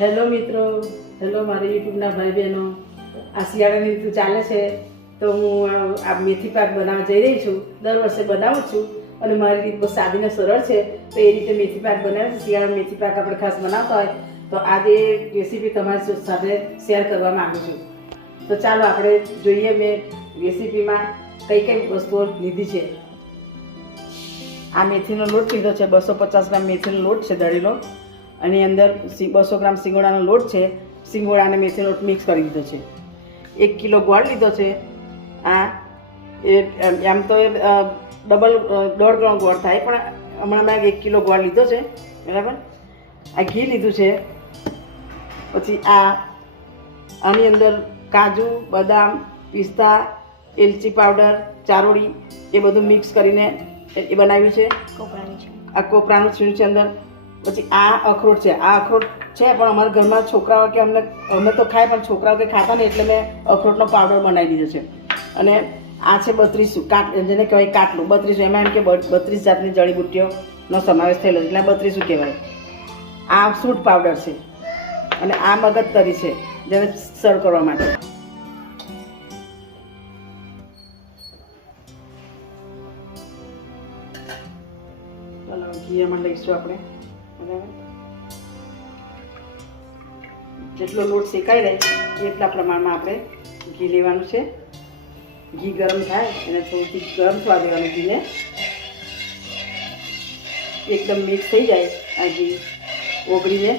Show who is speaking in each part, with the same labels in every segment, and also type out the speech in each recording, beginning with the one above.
Speaker 1: Hello મિત્રો, hello મારી યુટ્યુબના ભાઈ બહેનો આ શિયાળાની ઋતુ ચાલે છે, તો હું આ- મેથી પાક બનાવવા જઈ રહી છું. દર વર્ષે બનાવું છું અને મારી રીત બહુ સાદી ને સરળ છે, તો એ રીતે મેથી પાક બનાવે છે. શિયાળામાં મેથી પાક આપણે ખાસ બનાવતા હોય, તો આજે રેસીપી તમારી સાથે શેર કરવા માગું છું. તો ચાલો આપણે જોઈએ મેં રેસીપીમાં કઈ કઈ વસ્તુઓ લીધી છે. આ મેથીનો લોટ લીધો છે, બસો પચાસ ગ્રામ મેથીનો લોટ છે, દળેલો. અને અંદર સી- બસો ગ્રામ સિંગોડાનો લોટ છે. સિંગોડા અને મેથીનો લોટ મિક્સ કરી દીધો છે. એક કિલો ગોળ લીધો છે. આ એ એમ- તો એ ડબલ દોઢ ગ્રામ ગોળ થાય પણ હમણાં મેં એક કિલો ગોળ લીધો છે. બરાબર? આ ઘી લીધું છે. પછી આ આની અંદર કાજુ બદામ પિસ્તા એલચી પાવડર ચારોળી એ બધું મિક્સ કરીને એ એ બનાવ્યું છે.
Speaker 2: કોપરાનું છે.
Speaker 1: આ કોપરાનું છીણ છે અંદર. પછી આ અખરોટ છે, આ અખરોટ છે, પણ અમારા ઘરમાં છોકરાઓ કે અમને, અમે તો ખાય, પણ છોકરાઓ કે ખાતા નહીં એટલે મેં અખરોટનો પાવડર બનાવી દીધો છે. અને આ છે બત્રીસું, કાટ, જેને કહેવાય કાટલું. બત્રીસું, એમાં એમ કે બત્રીસ જાતની જડીબુટ્ટીઓનો સમાવેશ થયેલો છે, એટલે બત્રીસું કહેવાય. આ સૂટ પાવડર છે, અને આ મગજતરી છે, જેને સર્વ કરવા માટે. ઘી એમાં લઈશું આપણે. જેટલો લોટ શેકાઈ રહે, એટલા પ્રમાણમાં આપણે ઘી લેવાનું છે. ઘી ગરમ થાય, એને થોડુંથી ગરમ થવા દેવાનું ઘીને. એકદમ મિક્સ થઈ જાય આ ઘી ઓગળીને,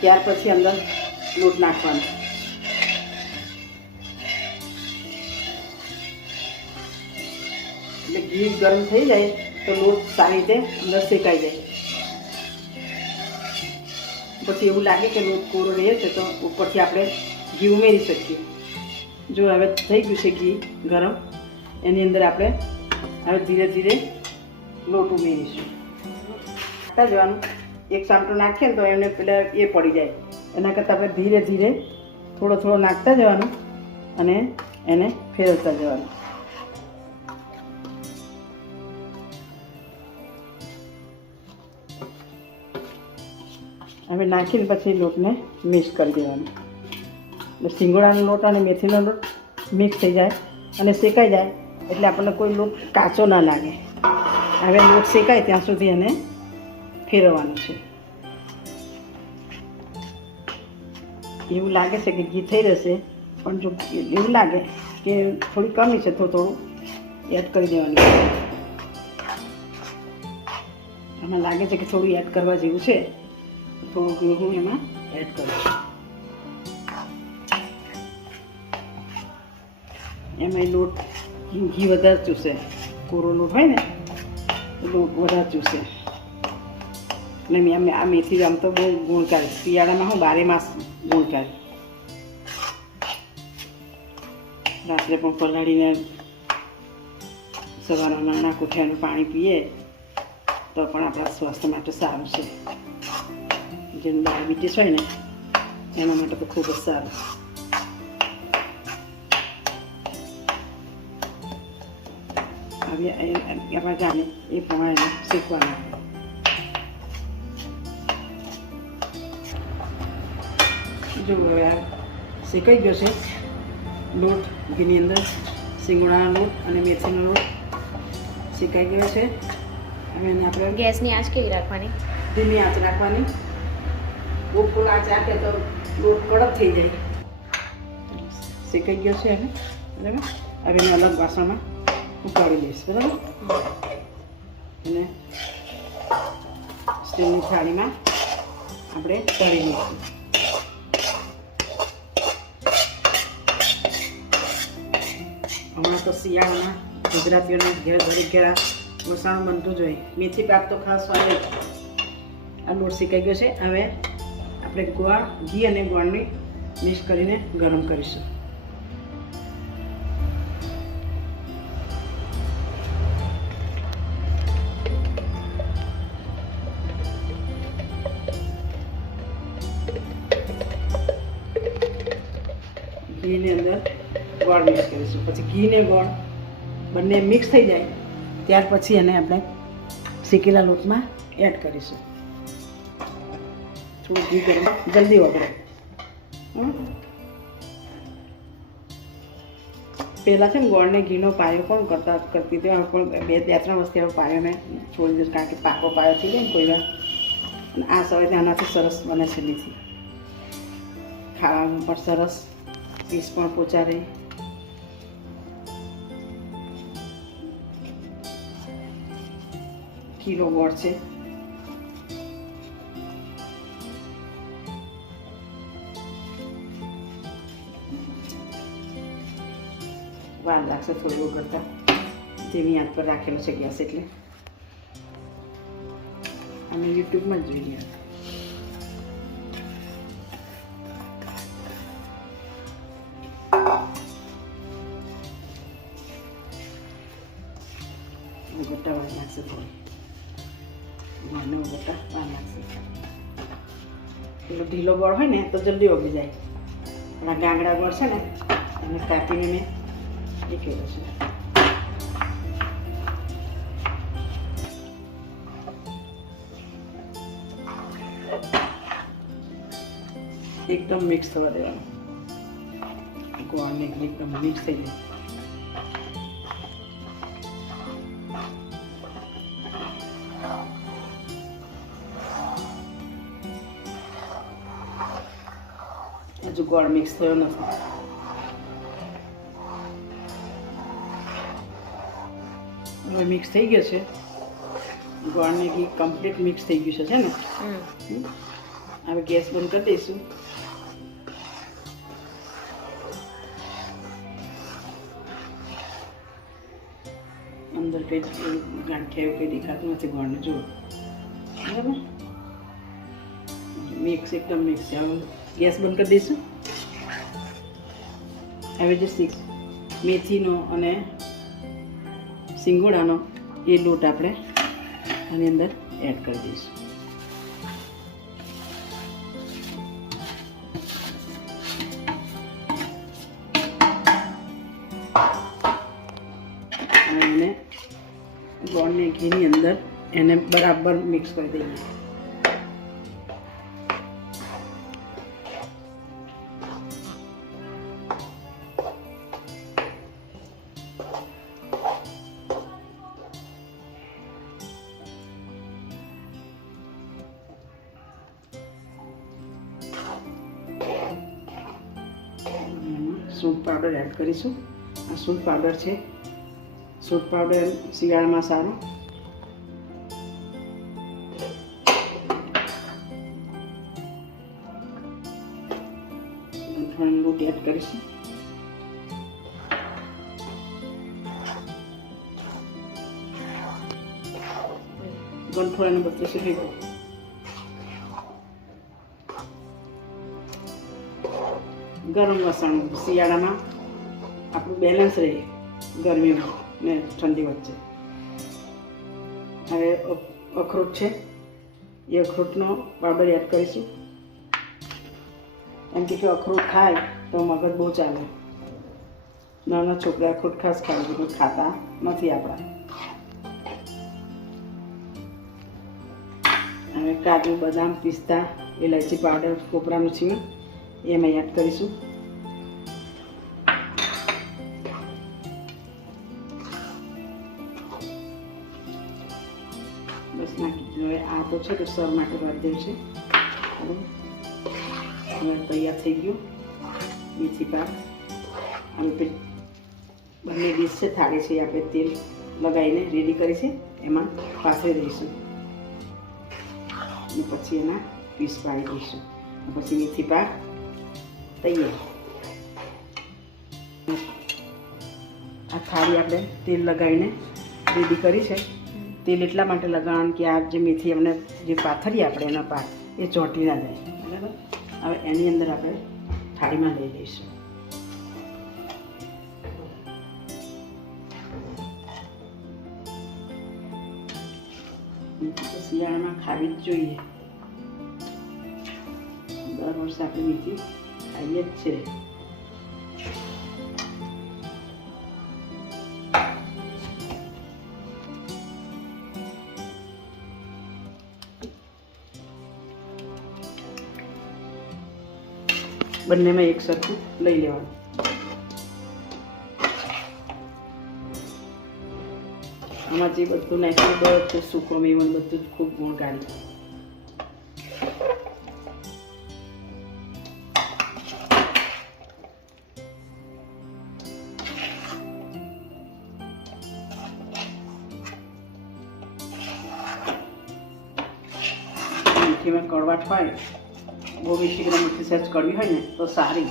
Speaker 1: ત્યાર પછી અંદર લોટ નાખવાનો. એટલે ઘી ગરમ થઈ જાય, તો લોટ સારી રીતે અંદર શેકાઈ જાય. પછી એવું લાગે કે લોટ કોરો રહે છે, તો ઉપરથી આપણે ઘી ઉમેરી શકીએ. જો હવે થઈ ગયું છે ઘી ગરમ, એની અંદર આપણે હવે ધીરે ધીરે લોટ ઉમેરીશું. નાખતા જવાનું. એક સામટો નાખીએ ને તો એમને પેલા એ પડી જાય. એના કરતાં આપણે ધીરે ધીરે થોડો થોડો નાખતા જવાનું અને એને ફેરવતા જવાનું. હવે નાખીને પછી લોટને મિક્સ કરી દેવાનો. સિંગોડાનો લોટ અને મેથીનો લોટ મિક્સ થઈ જાય અને શેકાઈ જાય એટલે આપણને કોઈ લોટ કાચો ના લાગે. હવે લોટ શેકાય ત્યાં સુધી એને ફેરવવાનો છે. એવું લાગે છે કે ઘી થઈ જશે, પણ જો એવું લાગે કે થોડી કમી છે તો થોડું એડ કરી દેવાનું. એમાં લાગે છે કે થોડું એડ કરવા જેવું છે. થોડું હું એમાં એડ કરું એમાં લોટ ઘી વધારે ચૂસે કોરો લોટ હોય ને લોટ વધારે ચૂસે અને મેં આ મેથી આમ તો બહુ ગુણકારી. શિયાળામાં હું બારે માસ ગુણકારી. રાત્રે પણ પલાળીને સવારમાં નાના કોઠિયાનું પાણી પીએ, તો પણ આપણા સ્વાસ્થ્ય માટે સારું છે. જેનું ડાયાબિટીસ હોય ને એના માટે તો ખૂબ જ સારું. હવે એ- એ- જાણે એ પ્રમાણે શીખવાનું. જો હવે શેકાઈ ગયો છે લોટ ઘીની અંદર સિંગોડાનો લોટ અને મેથીનો લોટ શેકાઈ ગયો છે. હવે એને આપણે
Speaker 2: ગેસની આંચ કેવી રાખવાની?
Speaker 1: ધીમી આંચ રાખવાની. બહુ આ આંચ રાખે તો લોટ કડક થઈ જાય. શેકાઈ ગયો છે હવે બરાબર? હવે એને અલગ વાસણમાં ઉકાળી લઈશ બરાબર? અને સ્ટીલની થાળીમાં આપણે તળી લઈશું. હમણાં તો શિયાળામાં ગુજરાતીઓને ઘેર દરેક ઘેર આ બનતું જ હોય. મેથી પાક તો ખાસ હોય આ લોટ શીખાઈ ગયો છે. હવે આપણે ગોળ, ઘી અને ગોળને મિક્સ કરીને ગરમ કરીશું. ઘીની અંદર ગોળ મિક્સ કરીશું. પછી ઘી ને ગોળ બંને મિક્સ થઈ જાય, ત્યાર પછી એને આપણે શેકેલા લોટમાં એડ કરીશું. થોડું ઘી ગરમ જલ્દી વગડે? પહેલાં છે ને ગોળને ઘીનો પાયો કોણ કરતા કરતી હતી? પણ બે બે ત્રણ વર્ષથી હવે પાયોને છોડી દઈશ કારણ કે પાકો પાયો થઈ ગયો ને કોઈ વાર. અને આ સમય આનાથી સરસ બને છે લીધી ખાવાનું પણ સરસ, પીસ પણ પોચા રહી. કિલો ગોળ છે. વાર લાગશે થોડું ઉગડતા ધીમી હાથ પર રાખેલો છે ગેસ એટલે. અમે યુટ્યુબમાં જ જોઈએ વગટા વાર લાગશે થોડી. મને ગોટા વાર લાગશે. પેલો ઢીલો ગોળ હોય ને, તો જલ્દી ઓગળી જાય. પણ આ ગાંગડા ગોળ ને, એને કાપીને મેં એ કર્યો છે એકદમ મિક્સ થવા દેવાનું ગોળ ને ઘી એકદમ મિક્સ થઈ જાય હજુ ગોળ મિક્સ થયો નથી હવે મિક્સ થઈ ગયો છે. ગોળને ઘી કમ્પ્લીટ મિક્સ થઈ ગયું છે છે ને. હવે ગેસ બંધ કરી દઈશું. અંદર કંઈ ગાંઠિયા એવું કંઈ દેખાતું નથી ગોળને જુઓ. બરાબર? મિક્સ એકદમ મિક્સ છે. હવે ગેસ બંધ કરી દઈશું. હવે જે મેથીનો અને સિંગોડાનો એ લોટ આપણે આની અંદર એડ કરી દઈશું. અને ગોળને ઘીની અંદર એને બરાબર મિક્સ કરી દઈએ. કરીશું. આ સૂટ પાવડર છે. સૂટ પાવડર શિયાળામાં સારો. થોડું લોટ એડ કરીશું ગંઠોળાને છે ભેગું ગરમ વસાણું શિયાળામાં. આપણું બેલેન્સ રહે ગરમીમાં ને ઠંડી વચ્ચે. હવે અખરોટ છે. એ અખરોટનો પાવડર એડ કરીશું. એમ કે અખરોટ ખાય તો મગજ બહુ ચાલે. નાના છોકરા અખરોટ ખાસ ખાય ખાતા નથી આપણા. હવે કાજુ, બદામ, પિસ્તા ઇલાયચી પાવડર, કોપરાનું છીણ, એમાં એડ કરીશું. છે તો સર માટે વાદ્ય છે. હવે તૈયાર થઈ ગયું. મેથી પાક અને બંને ડીશ છે થાળી છે આપણે તેલ લગાવીને રેડી કરી છે. એમાં પાથરી દઈશું. અને પછી એના પીસ પાડી દઈશું. પછી મેથી પાક તૈયાર. આ થાળી આપણે તેલ લગાવીને રેડી કરી છે. તેલ એટલા માટે લગાવવાનું કે આ જે મેથી અમને જે પાથરી આપણે એના પાક, એ ચોંટી ના જાય. બરાબર? હવે એની અંદર આપણે થાળીમાં લઈ લઈશું. તો શિયાળામાં ખાવી જ જોઈએ. દર વર્ષે આપણે મેથી ખાઈએ જ છે. બંનેમાં એક સરખું લઈ લેવાનું. આમાં જે બધું નાખ્યું બધું સૂકો મેવન બધું જ ખૂબ ગુણ કાઢ્યું કડવાટ હોય બેસી ગ્રામ સહેજ કડવી હોય ને, તો સારી.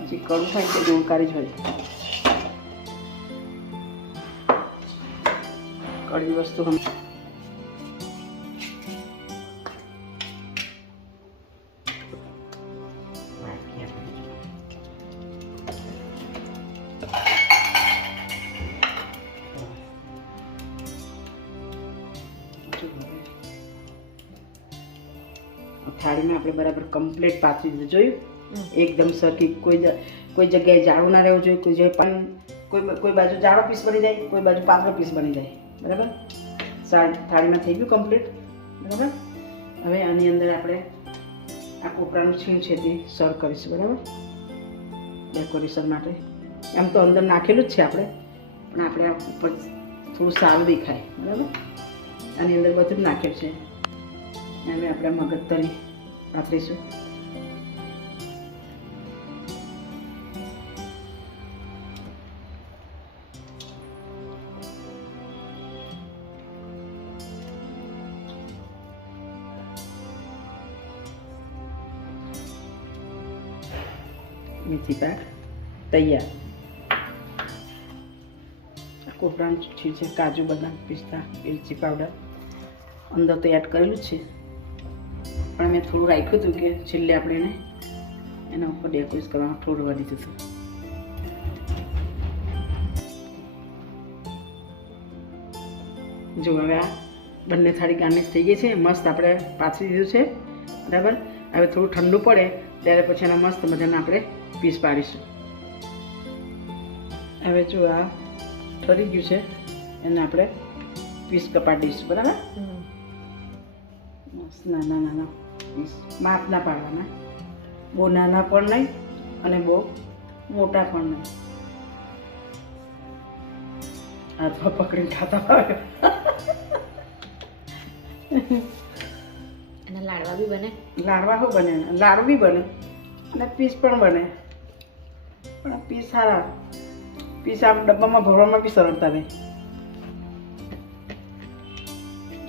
Speaker 1: પછી કડવું હોય તે ગુણકારી જ હોય. કડવી વસ્તુ હમ થાળીમાં આપણે બરાબર કમ્પ્લીટ પાથરી દીધું. જોયું? એકદમ સરખી. કોઈ કોઈ જગ્યાએ જાડું ના રહેવું જોઈએ કોઈ જગ્યાએ પણ કોઈ કોઈ બાજુ જાડો પીસ બની જાય કોઈ બાજુ પાતળો પીસ બની જાય. બરાબર? થાળીમાં થઈ ગયું કમ્પ્લીટ બરાબર? હવે આની અંદર આપણે આ કોપરાનું છીણ છે તે સર્વ કરીશું બરાબર? ડેકોરેશન માટે. એમ તો અંદર નાખેલું જ છે આપણે. પણ આપણે આ ઉપર થોડું સારું દેખાય. બરાબર? આની અંદર બધું જ નાખેલું છે. હવે આપણે મગજતરી પાથરીશું મેથી પાક તૈયાર આ કોપરાનું છે છે કાજુ બદામ પિસ્તા ઇલચી પાવડર અંદર તો એડ કરેલું જ છે પણ મેં થોડું રાખ્યું હતું કે છેલ્લે આપણે એને એના ઉપર ડેકોરેટ કરવાનું થોડું વધી દીધું જો હવે આ બંને થાળી ગાર્નિશ થઈ ગઈ છે મસ્ત આપણે પાથરી દીધું છે બરાબર? હવે થોડું ઠંડુ પડે ત્યારે પછી એના મસ્ત મજાના આપણે પીસ પાડીશું. હવે જો આ ઠરી ગયું છે એને આપણે પીસ કપાટ દઈશું બરાબર મસ્ત નાના નાના માપ ના પાડવાના. બહુ નાના પણ નહીં અને બહુ મોટા પણ નહીં. હાથમાં પકડીને ખાતા
Speaker 2: અને લાડવા બી બને?
Speaker 1: લાડવા શું બને? લાડુ બી બને. અને પીસ પણ બને. પણ આ પીસ સારા. પીસ આમ ડબ્બામાં ભરવામાં બી સરળતા નહીં.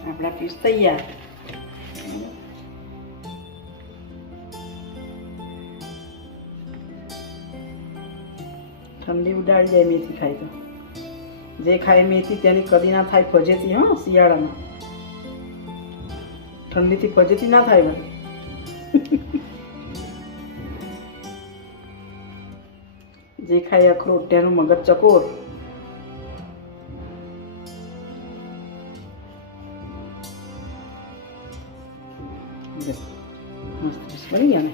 Speaker 1: આપણા પીસ તૈયાર. ઠંડી ઉડાડી જાય મેથી ખાય તો. જે ખાય મેથી તેની કદી ના થાય, ફજેતી, હા, શિયાળામાં. ઠંડીથી ફજેતી ના થાય ભાઈ. જે ખાય અખરોટ, તેનું મગજ ચકોર. બની ગયા ને?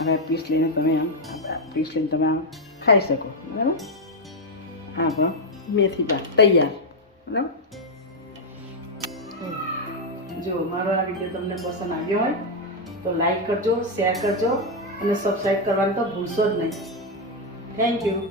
Speaker 1: હવે પીસ લઈને તમે આમ પીસ લઈને તમે આમ ખાઈ શકો, બરાબર? હા પણ મેથી પાક તૈયાર, બરાબર? જો, મારો આ વીડિયો તમને પસંદ આવ્યો હોય, તો લાઈક કરજો શેર કરજો, અને સબસ્ક્રાઈબ કરવાનું તો ભૂલશો જ નહીં. Thank you